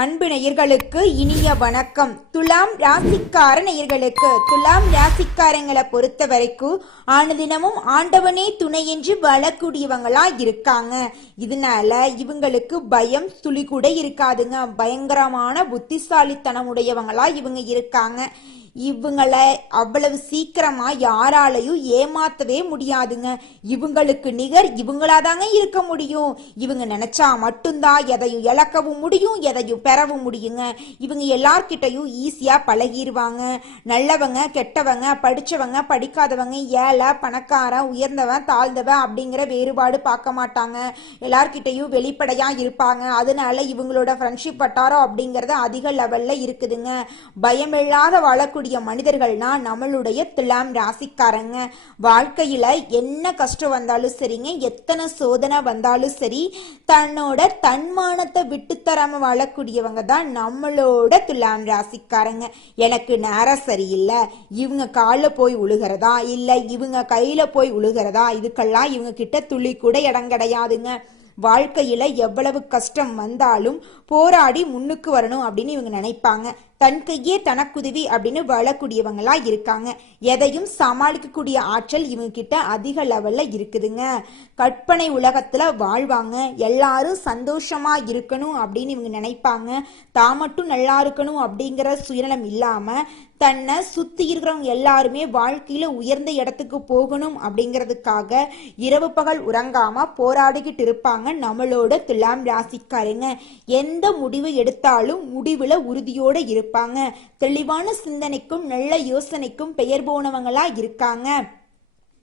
அன்பு நேயர்களுக்கு இனிய வணக்கம். துலாம் ராசிக்கார நேயர்களுக்கு துலாம் ராசிக்காரங்களை பொறுத்த வரைக்கும் ஆனதினமும் ஆண்டவனே துணை என்று வளக்கூடியவங்களா இருக்காங்க. இதனால இவங்களுக்கு பயம் துளி கூட இருக்காதுங்க. பயங்கரமான புத்திசாலித்தனம் உடையவங்களா இவங்க இருக்காங்க. இவங்களை அவ்வளவு சீக்கிரமா யாராலையும் ஏமாத்தவே முடியாதுங்க. இவங்களுக்கு நிகர் இவங்களாதாங்க இருக்க முடியும். இவங்க நினைச்சா மட்டும்தான் எதையும் இழக்கவும் முடியும் எதையும் பெறவும் முடியுங்க. இவங்க எல்லார்கிட்டையும் ஈஸியா பழகிடுவாங்க நல்லவங்க கெட்டவங்க படிச்சவங்க படிக்காதவங்க ஏழை பணக்காரன் உயர்ந்தவன் தாழ்ந்தவன் அப்படிங்கிற வேறுபாடு பார்க்க மாட்டாங்க. எல்லார்கிட்டையும் வெளிப்படையா இருப்பாங்க. அதனால இவங்களோட ஃப்ரெண்ட்ஷிப் வட்டாரம் அப்படிங்கறது அதிக லெவல்ல இருக்குதுங்க. பயமில்லாத வாழக்கூடிய மனிதர்கள்னா நம்மளுடைய துலாம் ராசிக்காரங்க. வாழ்க்கையில என்ன கஷ்டம் வந்தாலும் சரிங்க எத்தனை சோதனை வந்தாலும் சரி தன்னோட தன்மானத்தை விட்டுத்தராமல் வாழக்கூடியவங்க தான் நம்மளோட துலாம் ராசிக்காரங்க. எனக்கு நேரம் சரியில்லை இவங்க காலில் போய் உழுகிறதா? இல்லை இவங்க கையில போய் உழுகிறதா? இதுக்கெல்லாம் இவங்க கிட்ட துளி கூட இடம் கிடையாதுங்க. வாழ்க்கையில எவ்வளவு கஷ்டம் வந்தாலும் போராடி முன்னுக்கு வரணும் அப்படின்னு இவங்க நினைப்பாங்க. தன் கையே தனக்குதவி அப்படின்னு வளக்கூடியவங்களா இருக்காங்க. எதையும் சமாளிக்கக்கூடிய ஆற்றல் இவங்க கிட்ட அதிக லெவல்ல இருக்குதுங்க. கற்பனை உலகத்துல வாழ்வாங்க. எல்லாரும் சந்தோஷமா இருக்கணும் அப்படின்னு இவங்க நினைப்பாங்க. தான் மட்டும் நல்லா இருக்கணும் அப்படிங்கிற சுயநலம் இல்லாம தன்னை சுத்தி இருக்கிறவங்க எல்லாருமே வாழ்க்கையில உயர்ந்த இடத்துக்கு போகணும் அப்படிங்கிறதுக்காக இரவு பகல் உறங்காம போராடிக்கிட்டு இருப்பாங்க நம்மளோட துலாம் ராசிக்காரங்க. எந்த முடிவு எடுத்தாலும் முடிவுல உறுதியோட இருப்பாங்க. தெளிவான சிந்தனைக்கும் நல்ல யோசனைக்கும் பெயர் போனவங்களா இருக்காங்க.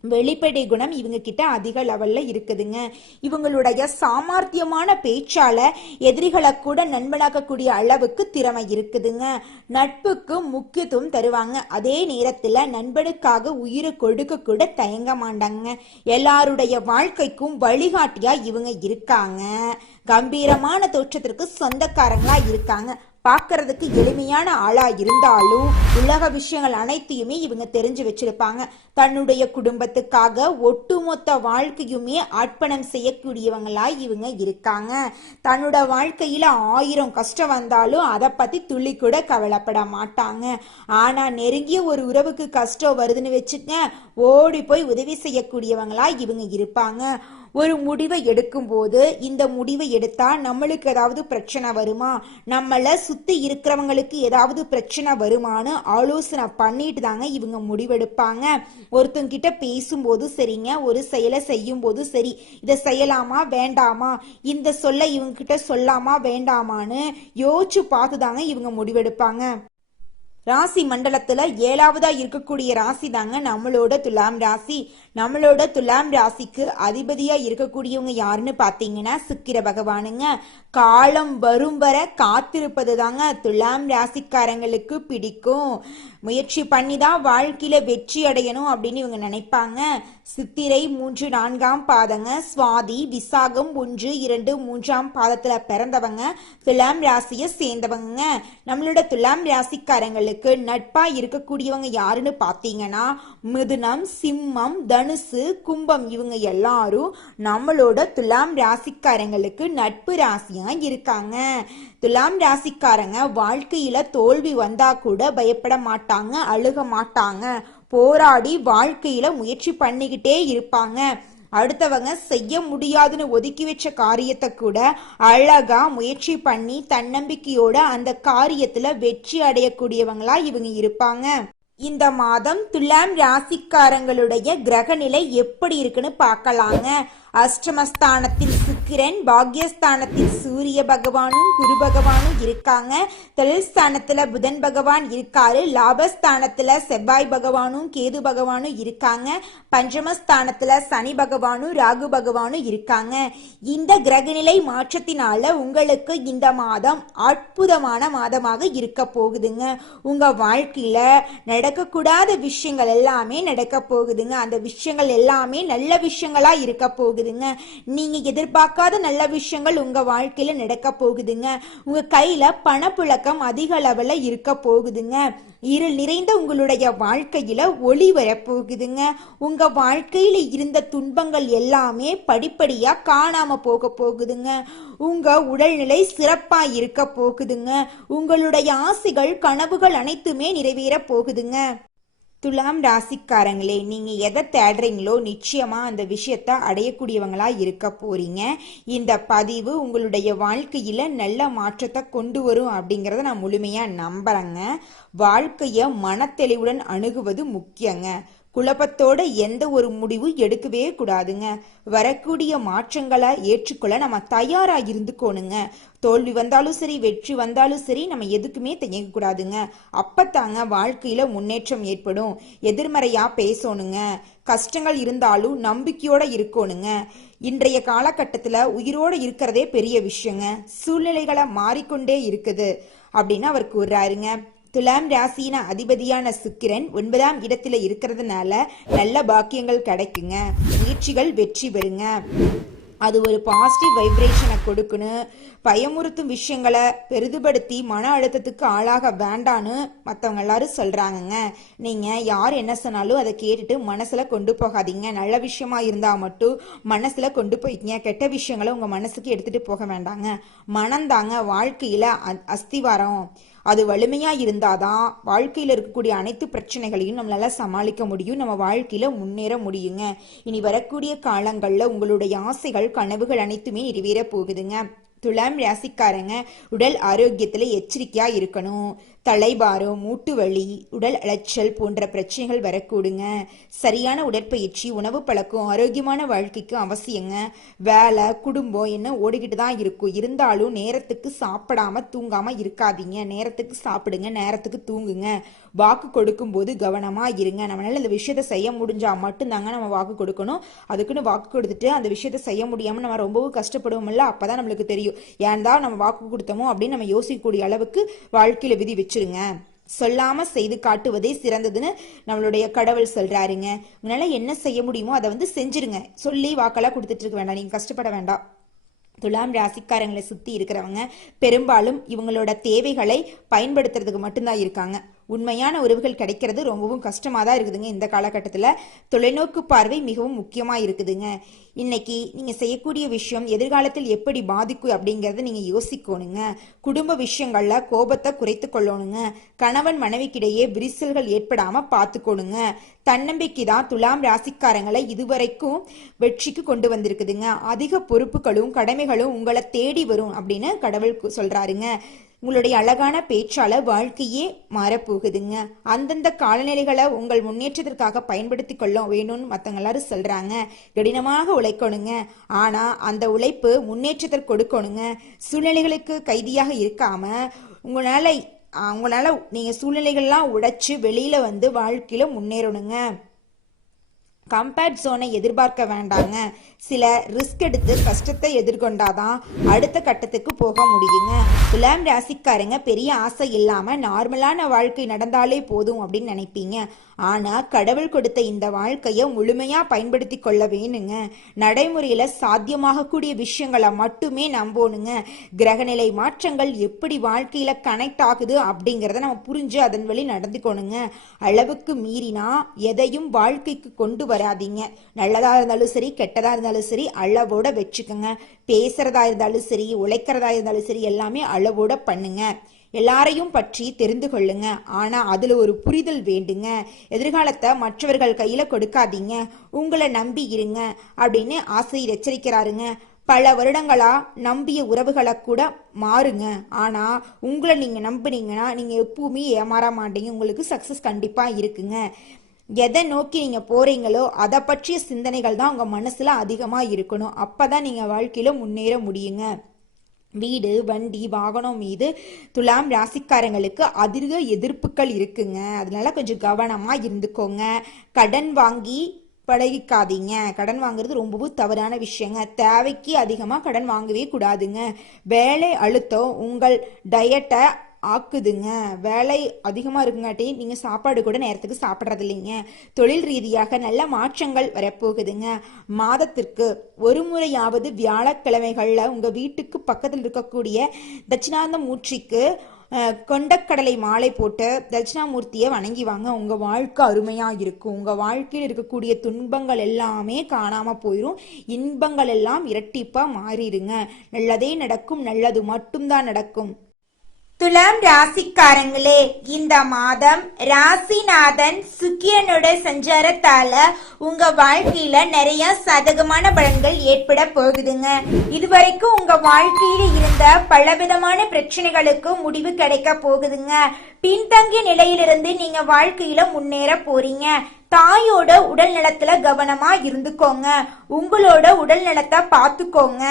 வெளிப்படை குணம் இவங்க கிட்ட அதிக லெவல்ல இருக்குதுங்க. இவங்களுடைய சாமர்த்தியமான பேச்சால எதிரிகளை கூட நண்பனாக்கக்கூடிய அளவுக்கு திறமை இருக்குதுங்க. நட்புக்கு முக்கியத்துவம் தருவாங்க. அதே நேரத்துல நண்பனுக்காக உயிரை கொடுக்க கூட தயங்க மாட்டாங்க. எல்லாருடைய வாழ்க்கைக்கும் வழிகாட்டியா இவங்க இருக்காங்க. கம்பீரமான தோற்றத்திற்கு சொந்தக்காரங்களா இருக்காங்க. பார்க்கறதுக்கு எளிமையான ஆளா இருந்தாலும் உலக விஷயங்கள் அனைத்தையுமே இவங்க தெரிஞ்சு வச்சிருப்பாங்க. தன்னுடைய குடும்பத்துக்காக ஒட்டுமொத்த வாழ்க்கையுமே அர்ப்பணம் செய்யக்கூடியவங்களா இவங்க இருக்காங்க. தன்னோட வாழ்க்கையில ஆயிரம் கஷ்டம் வந்தாலும் அதை பத்தி துள்ளி கூட கவலைப்பட மாட்டாங்க. ஆனா நெருங்கிய ஒரு உறவுக்கு கஷ்டம் வருதுன்னு வச்சுக்க ஓடி போய் உதவி செய்யக்கூடியவங்களா இவங்க இருப்பாங்க. ஒரு முடிவை எடுக்கும்போது இந்த முடிவை எடுத்தா நம்மளுக்கு ஏதாவது பிரச்சனை வருமா? நம்மளை சுத்தி இருக்கிறவங்களுக்கு ஏதாவது பிரச்சனை வருமான்னு ஆலோசனை பண்ணிட்டு தாங்க இவங்க முடிவெடுப்பாங்க. ஒருத்தங்கிட்ட பேசும்போது சரிங்க ஒரு செயலை செய்யும் போது சரி. இதை செய்யலாமா வேண்டாமா? இந்த சொல்ல இவங்க கிட்ட சொல்லாமா வேண்டாமான்னு யோசிச்சு பார்த்து தாங்க இவங்க முடிவெடுப்பாங்க. ராசி மண்டலத்துல ஏழாவதா இருக்கக்கூடிய ராசி தாங்க நம்மளோட துலாம் ராசி. நம்மளோட துலாம் ராசிக்கு அதிபதியா இருக்கக்கூடியவங்க யாருன்னு பாத்தீங்கன்னா சுக்கிர பகவானுங்க. காலம் வரும் வர காத்திருப்பது தாங்க துலாம் ராசிக்காரங்களுக்கு பிடிக்கும். முயற்சி பண்ணி தான் வாழ்க்கையில வெற்றி அடையணும் அப்படின்னு இவங்க நினைப்பாங்க. சித்திரை மூன்று நான்காம் பாதங்க சுவாதி விசாகம் ஒன்று இரண்டு மூன்றாம் பாதத்துல பிறந்தவங்க துலாம் ராசியை சேர்ந்தவங்க நம்மளோட துலாம் ராசிக்காரங்களுக்கு நட்பா இருக்கக்கூடியவங்க யாருன்னு பாத்தீங்கன்னா மிதுனம் சிம்மம் தன் தனுசு கும்பம் இவங்க எல்லாரும் நம்மளோட துலாம் ராசிக்காரங்களுக்கு நட்பு ராசியா இருக்காங்க. துலாம் ராசிக்காரங்க வாழ்க்கையில தோல்வி வந்தா கூட பயப்பட மாட்டாங்க அழுக மாட்டாங்க. போராடி வாழ்க்கையில முயற்சி பண்ணிக்கிட்டே இருப்பாங்க. அடுத்தவங்க செய்ய முடியாதுன்னு ஒதுக்கி வச்ச காரியத்தை கூட அழகா முயற்சி பண்ணி தன்னம்பிக்கையோட அந்த காரியத்துல வெற்றி அடையக்கூடியவங்களா இவங்க இருப்பாங்க. இந்த மாதம் துலாம் ராசிக்காரங்களுடைய கிரகநிலை எப்படி இருக்குன்னு பார்க்கலாங்க. அஷ்டமஸ்தானத்தில் சுக்கிரன் பாக்யஸ்தானத்தில் சூரிய பகவானும் குரு பகவானும் இருக்காங்க. தொழில் ஸ்தானத்தில் புதன் பகவான் இருக்காரு. லாபஸ்தானத்துல செவ்வாய் பகவானும் கேது பகவானும் இருக்காங்க. பஞ்சமஸ்தானத்துல சனி பகவானும் ராகு பகவானும் இருக்காங்க. இந்த கிரகநிலை மாற்றத்தினால உங்களுக்கு இந்த மாதம் அற்புதமான மாதமாக இருக்க போகுதுங்க. உங்க வாழ்க்கையில நடக்கக்கூடாத விஷயங்கள் எல்லாமே நடக்க போகுதுங்க. அந்த விஷயங்கள் எல்லாமே நல்ல விஷயங்களா இருக்க போகுதுங்க. நீங்க எதிர்பார்க்காத நல்ல விஷயங்கள் உங்க வாழ்க்கையில நடக்க போகுதுங்க. உங்க கையில பணப்புழக்கம் அதிக அளவுல இருக்க போகுதுங்க. இருள் நிறைந்த உங்களுடைய வாழ்க்கையில ஒளி வரப்போகுதுங்க உங்க வாழ்க்கையில இருந்த துன்பங்கள் எல்லாமே படிப்படியா காணாம போக போகுதுங்க. உங்க உடல்நிலை சிறப்பா இருக்க போகுதுங்க. உங்களுடைய ஆசைகள் கனவுகள் அனைத்துமே நிறைவேற போகுதுங்க. துலாம் ராசிக்காரங்களே நீங்கள் எதை தேடுறீங்களோ நிச்சயமாக அந்த விஷயத்த அடையக்கூடியவங்களாக இருக்க போகிறீங்க இந்த பதிவு உங்களுடைய வாழ்க்கையில் நல்ல மாற்றத்தை கொண்டு வரும் அப்படிங்கிறத நான் முழுமையாக நம்புகிறேங்க வாழ்க்கையை மனத்தெளிவுடன் அணுகுவது முக்கியங்க. குழப்பத்தோட எந்த ஒரு முடிவும் எடுக்கவே கூடாதுங்க. வரக்கூடிய மாற்றங்களை ஏற்றுக்கொள்ள நம்ம தயாரா இருந்துக்கோணுங்க. தோல்வி வந்தாலும் சரி வெற்றி வந்தாலும் சரி நம்ம எதுக்குமே தயங்க கூடாதுங்க. அப்பத்தாங்க வாழ்க்கையில முன்னேற்றம் ஏற்படும். எதிர்மறையா பேசணுங்க. கஷ்டங்கள் இருந்தாலும் நம்பிக்கையோட இருக்கணுங்க. இன்றைய காலகட்டத்துல உயிரோட இருக்கிறதே பெரிய விஷயங்க. சூழ்நிலைகளை மாறிக்கொண்டே இருக்குது. அப்படின்னு அவர் கூறுறாருங்க. துலாம் ராசின அதிபதியான சுக்கிரன் ஒன்பதாம் இடத்துல இருக்கிறதுனால நல்ல பாக்கியங்கள் கிடைக்குங்க. முயற்சிகள் வெற்றி பெறுங்க. அது ஒரு பாசிட்டிவ் வைப்ரேஷனை கொடுக்கணும். பயமுறுத்தும் விஷயங்களை பெரிதுபடுத்தி மன அழுத்தத்துக்கு ஆளாக வேண்டான்னு மற்றவங்க எல்லாரும் சொல்றாங்கங்க. நீங்க யார் என்ன சொன்னாலும் அதை கேட்டுட்டு மனசுல கொண்டு போகாதீங்க. நல்ல விஷயமா இருந்தா மட்டும் மனசுல கொண்டு போய்க்கிங்க. கெட்ட விஷயங்களை உங்க மனசுக்கு எடுத்துட்டு போக வேண்டாங்க. மனந்தாங்க வாழ்க்கையில அஸ்திவாரம். அது வலிமையாக இருந்தால் தான் வாழ்க்கையில் இருக்கக்கூடிய அனைத்து பிரச்சனைகளையும் நம்மளால் சமாளிக்க முடியும். நம்ம வாழ்க்கையில் முன்னேற முடியுங்க. இனி வரக்கூடிய காலங்களில் உங்களுடைய ஆசைகள் கனவுகள் அனைத்துமே நிறைவேற போகுதுங்க. துலாம் ராசிக்காரங்க உடல் ஆரோக்கியத்தில் எச்சரிக்கையாக இருக்கணும். தலைபாரம் மூட்டு வலி உடல் அலைச்சல் போன்ற பிரச்சனைகள் வரக்கூடுங்க. சரியான உடற்பயிற்சி உணவு பழக்கம் ஆரோக்கியமான வாழ்க்கைக்கு அவசியங்க. வேலை குடும்பம் என்ன ஓடிக்கிட்டு தான் இருக்கும். இருந்தாலும் நேரத்துக்கு சாப்பிடாம தூங்காம இருக்காதீங்க. நேரத்துக்கு சாப்பிடுங்க நேரத்துக்கு தூங்குங்க. வாக்கு கொடுக்கும்போது கவனமா இருங்க. நம்மளால இந்த விஷயத்த செய்ய முடிஞ்சா மட்டும்தாங்க நம்ம வாக்கு கொடுக்கணும். அதுக்குன்னு வாக்கு கொடுத்துட்டு அந்த விஷயத்த செய்ய முடியாம நம்ம ரொம்பவும் கஷ்டப்படுவோம்ல. அப்பதான் நம்மளுக்கு தெரியும். ஏன் தான் நம்ம வாக்கு கொடுத்தோமோ அப்படின்னு நம்ம யோசிக்கக்கூடிய அளவுக்கு வாழ்க்கையில விதி வச்சிருங்க சொல்லாம செய்து காட்டுவதே சிறந்ததுன்னு நம்மளுடைய கடவுள் சொல்றாருங்க. உங்களால என்ன செய்ய முடியுமோ அதை வந்து செஞ்சிருங்க. சொல்லி வாக்கெல்லாம் கொடுத்துட்டு இருக்க வேண்டாம். நீங்க கஷ்டப்பட வேண்டாம். துலாம் ராசிக்காரங்களை சுத்தி இருக்கிறவங்க பெரும்பாலும் இவங்களோட தேவைகளை பயன்படுத்துறதுக்கு மட்டும்தான் இருக்காங்க. உண்மையான உறவுகள் கிடைக்கிறது ரொம்பவும் கஷ்டமாக தான் இருக்குதுங்க. இந்த காலகட்டத்தில் தொலைநோக்கு பார்வை மிகவும் முக்கியமாக இருக்குதுங்க. இன்னைக்கு நீங்கள் செய்யக்கூடிய விஷயம் எதிர்காலத்தில் எப்படி பாதிக்கும் அப்படிங்கிறத நீங்கள் யோசிக்கணுங்க. குடும்ப விஷயங்களில் கோபத்தை குறைத்து கொள்ளணுங்க. கணவன் மனைவிக்கிடையே விரிசல்கள் ஏற்படாமல் பார்த்துக்கணுங்க. தன்னம்பிக்கை தான் துலாம் ராசிக்காரங்களை இதுவரைக்கும் வெற்றிக்கு கொண்டு வந்திருக்குதுங்க. அதிக பொறுப்புகளும் கடமைகளும் உங்களை தேடி வரும் அப்படின்னு கடவுள் சொல்கிறாருங்க உங்களுடைய அழகான பேச்சால வாழ்க்கையே மாறப்போகுதுங்க. அந்தந்த காலநிலைகளை உங்கள் முன்னேற்றத்திற்காக பயன்படுத்தி கொள்ள வேணும்னு மற்றவங்க எல்லாரும் சொல்றாங்க. கடினமாக உழைக்கணுங்க. ஆனா அந்த உழைப்பு முன்னேற்றத்தை கொடுக்கணுங்க. சூழ்நிலைகளுக்கு கைதியாக இருக்காம உங்களால உங்களால் உங்களால நீங்க சூழ்நிலைகள்லாம் உடைச்சு வெளியில வந்து வாழ்க்கையில முன்னேறணுங்க. கம்பேர்ட் ஜோனை எதிர்பார்க்க வேண்டாங்க. சில ரிஸ்க் எடுத்து கஷ்டத்தை எதிர்கொண்டாதான் அடுத்த கட்டத்துக்கு போக முடியுங்க. துலாம் ராசிக்காரங்க பெரிய ஆசை இல்லாம நார்மலான வாழ்க்கை நடந்தாலே போதும் அப்படின்னு நினைப்பீங்க. ஆனா கடவுள் கொடுத்த இந்த வாழ்க்கையை முழுமையா பயன்படுத்தி கொள்ள வேணுங்க. நடைமுறையில சாத்தியமாகக்கூடிய விஷயங்களை மட்டுமே நம்போனுங்க கிரகநிலை மாற்றங்கள் எப்படி வாழ்க்கையில கனெக்ட் ஆகுது அப்படிங்கறத நம்ம புரிஞ்சு அதன் வழி நடந்துக்கணுங்க. அளவுக்கு மீறினா எதையும் வாழ்க்கைக்கு கொண்டு வராதீங்க. நல்லதா இருந்தாலும் சரி கெட்டதா இருந்தாலும் சரி அளவோட வச்சுக்கோங்க. பேசுறதா இருந்தாலும் சரி உழைக்கிறதா இருந்தாலும் சரி எல்லாமே அளவோட பண்ணுங்க. எல்லாரையும் பற்றி தெரிந்து கொள்ளுங்க. ஆனா அதுல ஒரு புரிதல் வேண்டுங்க. எதிர்காலத்தை மற்றவர்கள் கையில கொடுக்காதீங்க. உங்களை நம்பி இருங்க அப்படின்னு ஆசிரியர் எச்சரிக்கிறாருங்க. பல வருடங்களா நம்பிய உறவுகளை கூட மாறுங்க. ஆனா உங்களை நீங்க நம்புனீங்கன்னா நீங்க எப்பவுமே ஏமாற மாட்டீங்க. உங்களுக்கு சக்சஸ் கண்டிப்பா இருக்குங்க. எதை நோக்கி நீங்க போறீங்களோ அதை பற்றிய சிந்தனைகள் தான் உங்க மனசுல அதிகமா இருக்கணும். அப்பதான் நீங்க வாழ்க்கையில முன்னேற முடியுங்க. வீடு வண்டி வாகனம் மீது துலாம் ராசிக்காரங்களுக்கு அதிக எதிர்ப்புகள் இருக்குங்க. அதனால கொஞ்சம் கவனமா இருந்துக்கோங்க. கடன் வாங்கி பழகிக்காதீங்க. கடன் வாங்குறது ரொம்பவும் தவறான விஷயங்க. தேவைக்கு அதிகமாக கடன் வாங்கவே கூடாதுங்க. வேலை அழுத்தம் உங்கள் டயட்டை ஆக்குதுங்க. வேலை அதிகமாக இருக்குங்காட்டி நீங்கள் சாப்பாடு கூட நேரத்துக்கு சாப்பிட்றது இல்லைங்க தொழில் ரீதியாக நல்ல மாற்றங்கள் வரப்போகுதுங்க. மாதத்திற்கு ஒரு முறையாவது வியாழக்கிழமைகளில் உங்கள் வீட்டுக்கு பக்கத்தில் இருக்கக்கூடிய தட்சிணாந்த மூர்த்திக்கு கொண்டக்கடலை மாலை போட்டு தட்சிணாமூர்த்தியை வணங்கி வாங்க. உங்கள் வாழ்க்கை அருமையாக இருக்கும். உங்கள் வாழ்க்கையில் இருக்கக்கூடிய துன்பங்கள் எல்லாமே காணாமல் போயிடும் இன்பங்கள் எல்லாம் இரட்டிப்பாக மாறிடுங்க. நல்லதே நடக்கும் நல்லது மட்டும்தான் நடக்கும். துலாம் ராசிக்காரங்களே இந்த மாதம் ராசிநாதன் சுக்கியனோட சஞ்சாரத்தால உங்க வாழ்க்கையில நிறைய சாதகமான பலன்கள் ஏற்பட போகுதுங்க. இதுவரைக்கும் உங்க வாழ்க்கையில இருந்த பலவிதமான பிரச்சனைகளுக்கு முடிவு கிடைக்க போகுதுங்க. பின்தங்கிய நிலையிலிருந்து நீங்க வாழ்க்கையில முன்னேற போறீங்க. தாயோட உடல் நலத்துல கவனமா இருந்துக்கோங்க. உங்களோட உடல் நலத்தை பார்த்துக்கோங்க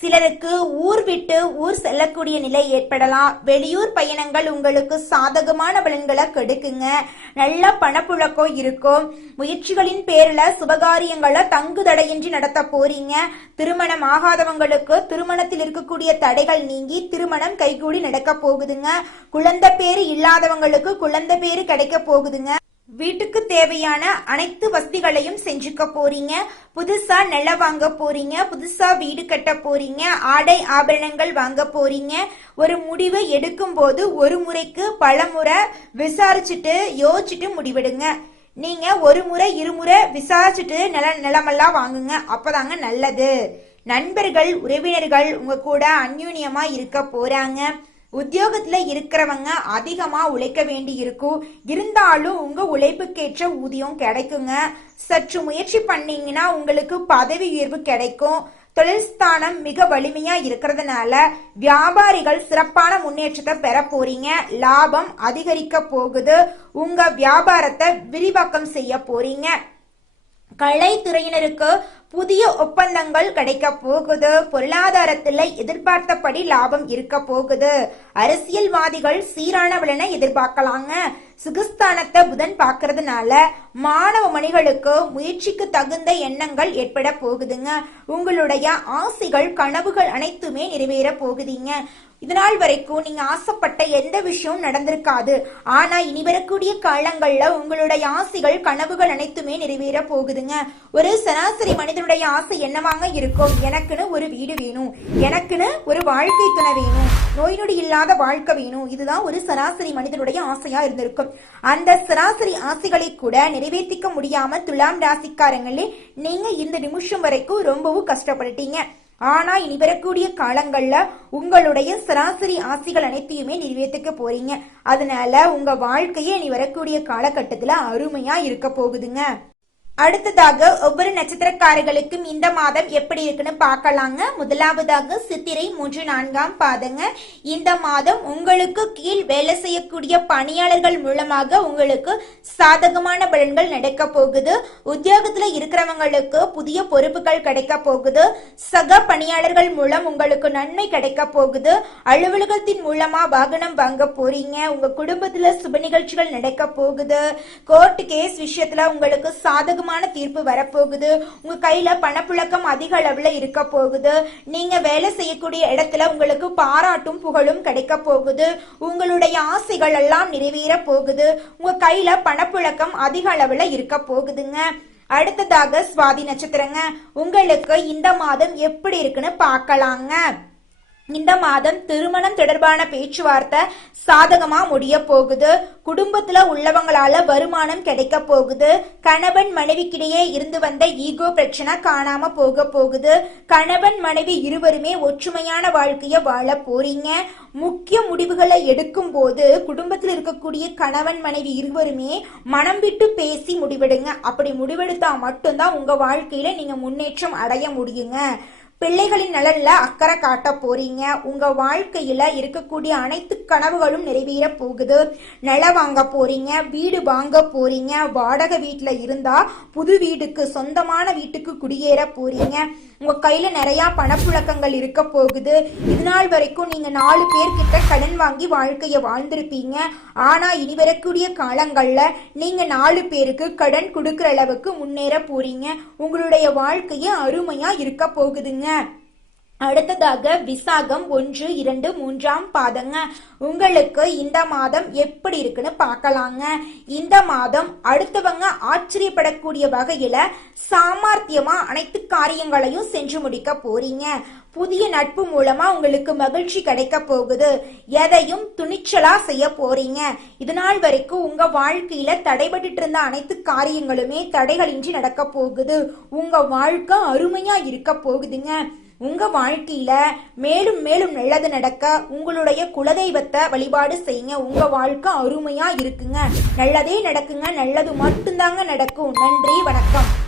சிலருக்கு ஊர் விட்டு ஊர் செல்லக்கூடிய நிலை ஏற்படலாம். வெளியூர் பயணங்கள் உங்களுக்கு சாதகமான பலன்களை கெடுக்குங்க. நல்ல பணப்புழக்கம் இருக்கும். முயற்சிகளின் பேரில் சுபகாரியங்களை தங்கு தடையின்றி நடத்த போறீங்க. திருமணம் ஆகாதவங்களுக்கு திருமணத்தில் இருக்கக்கூடிய தடைகள் நீங்கி திருமணம் கைகூடி நடக்க போகுதுங்க. குழந்தை பேரு இல்லாதவங்களுக்கு குழந்தை பேரு கிடைக்க போகுதுங்க. வீட்டுக்கு தேவையான அனைத்து வசதிகளையும் செஞ்சுக்க போறீங்க. புதுசா நிலம் வாங்க போறீங்க. புதுசா வீடு கட்ட போறீங்க. ஆடை ஆபரணங்கள் வாங்க போறீங்க. ஒரு முடிவை எடுக்கும் போது ஒரு முறைக்கு பல முறை விசாரிச்சுட்டு யோசிச்சுட்டு முடிவெடுங்க. நீங்க ஒரு முறை இருமுறை விசாரிச்சுட்டு நில நிலமெல்லாம் வாங்குங்க. அப்பதாங்க நல்லது. நண்பர்கள் உறவினர்கள் உங்க கூட அந்யூன்யமா இருக்க போறாங்க. உத்தியோகத்துல இருக்கிறவங்க அதிகமா உழைக்க வேண்டி இருக்கும் இருந்தாலும் உங்க உழைப்புக்கேற்ற ஊதியம் கிடைக்குங்க. சற்று முயற்சி பண்ணீங்கன்னா உங்களுக்கு பதவி உயர்வு கிடைக்கும். தொழில் ஸ்தானம் மிக வலிமையா இருக்கிறதுனால வியாபாரிகள் சிறப்பான முன்னேற்றத்தை பெற போறீங்க. லாபம் அதிகரிக்க போகுது. உங்க வியாபாரத்தை விரிவாக்கம் செய்ய போறீங்க. கலைத்துறையினருக்கு புதிய ஒப்பந்தங்கள் கிடைக்க போகுது. பொருளாதாரத்துல எதிர்பார்த்தபடி லாபம் இருக்க போகுது. அரசியல்வாதிகள் சீரான எதிர்பார்க்கலாங்க. சுகஸ்தானத்தை புதன் பார்க்கறதுனால மாணவ மணிகளுக்கு முயற்சிக்கு தகுந்த எண்ணங்கள் ஏற்பட போகுதுங்க. உங்களுடைய ஆசைகள் கனவுகள் அனைத்துமே நிறைவேற போகுதுங்க. இதனால் வரைக்கும் நீங்க ஆசைப்பட்ட எந்த விஷயமும் நடந்திருக்காது. ஆனா இனி வரக்கூடிய காலங்கள்ல உங்களுடைய ஆசைகள் கனவுகள் அனைத்துமே நிறைவேற போகுதுங்க. ஒரு சராசரி மனிதனுடைய ஆசை என்னவாங்க இருக்கும்? எனக்குன்னு ஒரு வீடு வேணும். எனக்குன்னு ஒரு வாழ்க்கை துணை வேணும். நோய் நொடி இல்லாத வாழ்க்கை வேணும். இதுதான் ஒரு சராசரி மனிதனுடைய ஆசையா இருந்திருக்கும். அந்த சராசரி ஆசைகளை கூட நிறைவேற்றிக்க முடியாம துலாம் ராசிக்காரங்களே நீங்க இந்த நிமிஷம் வரைக்கும் ரொம்பவும் கஷ்டப்பட்டுட்டீங்க. ஆனா இனி வரக்கூடிய காலங்கள்ல உங்களுடைய சராசரி ஆசைகள் அனைத்தையுமே நிறைவேற்றிக்க போறீங்க. அதனால உங்க வாழ்க்கையே இனி வரக்கூடிய காலகட்டத்துல அருமையா இருக்க போகுதுங்க. அடுத்ததாக ஒவ்வொரு நட்சத்திரக்காரர்களுக்கும் இந்த மாதம் எப்படி இருக்குன்னு பார்க்கலாங்க. முதலாவதாக சித்திரை மூன்று நான்காம் பாதங்க. இந்த மாதம் உங்களுக்கு கீழ் வேலை செய்யக்கூடிய பணியாளர்கள் மூலமாக உங்களுக்கு சாதகமான பலன்கள் நடக்க போகுது. உத்தியோகத்துல இருக்கிறவங்களுக்கு புதிய பொறுப்புகள் கிடைக்க போகுது. சக பணியாளர்கள் மூலம் உங்களுக்கு நன்மை கிடைக்க போகுது. அலுவலகத்தின் மூலமா வாகனம் வாங்க போறீங்க. உங்க குடும்பத்துல சுப நிகழ்ச்சிகள் நடக்க போகுது. கோர்ட் கேஸ் விஷயத்துல உங்களுக்கு சாதகமான தீர்ப்பு வரப்போகுது. உங்க கையில பணப்புழக்கம் அதிக அளவுல இருக்க போகுது. நீங்க வேலை செய்யக்கூடிய இடத்துல உங்களுக்கு பாராட்டும் புகழும் கிடைக்க போகுது. உங்களுடைய ஆசைகள் எல்லாம் நிறைவேற போகுது. உங்க கையில பணப்புழக்கம் அதிக அளவுல இருக்க போகுதுங்க. அடுத்ததாக சுவாதி நட்சத்திரங்க. உங்களுக்கு இந்த மாதம் எப்படி இருக்குன்னு பார்க்கலாங்க. இந்த மாதம் திருமணம் தொடர்பான பேச்சுவார்த்தை சாதகமா முடிய போகுது. குடும்பத்துல உள்ளவங்களால வருமானம் கிடைக்க போகுது. கணவன் மனைவிக்கிடையே இருந்து வந்த ஈகோ பிரச்சனை காணாம போக போகுது. கணவன் மனைவி இருவருமே ஒற்றுமையான வாழ்க்கைய வாழ போறீங்க. முக்கிய முடிவுகளை எடுக்கும் போது குடும்பத்தில் இருக்கக்கூடிய கணவன் மனைவி இருவருமே மனம் விட்டு பேசி முடிவெடுங்க. அப்படி முடிவெடுத்தா மட்டும்தான் உங்க வாழ்க்கையில நீங்க முன்னேற்றம் அடைய முடியுங்க. பிள்ளைகளின் நலன்ல அக்கறை காட்ட போறீங்க. உங்க வாழ்க்கையில இருக்கக்கூடிய அனைத்து கனவுகளும் நிறைவேற போகுது. நில வாங்க போறீங்க வீடு வாங்க போறீங்க வாடகை வீட்டுல இருந்தா புது வீடுக்கு சொந்தமான வீட்டுக்கு குடியேற போறீங்க. உங்க கையில நிறைய பணப்புழக்கங்கள் இருக்க போகுது. இது நாள் வரைக்கும் நீங்க நாலு பேர்கிட்ட கடன் வாங்கி வாழ்க்கைய வாழ்ந்திருப்பீங்க. ஆனா இனி வரக்கூடிய காலங்கள்ல நீங்க நாலு பேருக்கு கடன் கொடுக்குற அளவுக்கு முன்னேற போறீங்க. உங்களுடைய வாழ்க்கைய அருமையா இருக்க போகுதுங்க. அடுத்ததாக விசாகம் ஒன்று இரண்டு மூன்றாம் பாதங்க. உங்களுக்கு இந்த மாதம் எப்படி இருக்குன்னு பார்க்கலாங்க. இந்த மாதம் அடுத்தவங்க ஆச்சரியப்படக்கூடிய வகையில சாமர்த்தியமா அனைத்து காரியங்களையும் செஞ்சு முடிக்க போறீங்க. புதிய நட்பு மூலமா உங்களுக்கு மகிழ்ச்சி கிடைக்க போகுது. எதையும் துணிச்சலா செய்ய போறீங்க. இது நாள் வரைக்கும் உங்க வாழ்க்கையில தடைபட்டுட்டு இருந்த அனைத்து காரியங்களுமே தடைகளின்றி நடக்க போகுது. உங்க வாழ்க்கை அருமையா இருக்க போகுதுங்க. உங்க வாழ்க்கையில மேலும் மேலும் நல்லது நடக்க உங்களுடைய குலதெய்வத்தை வழிபாடு செய்யுங்க. உங்க வாழ்க்கை அருமையா இருக்குங்க. நல்லதே நடக்குங்க. நல்லது மட்டும்தாங்க நடக்கும். நன்றி வணக்கம்.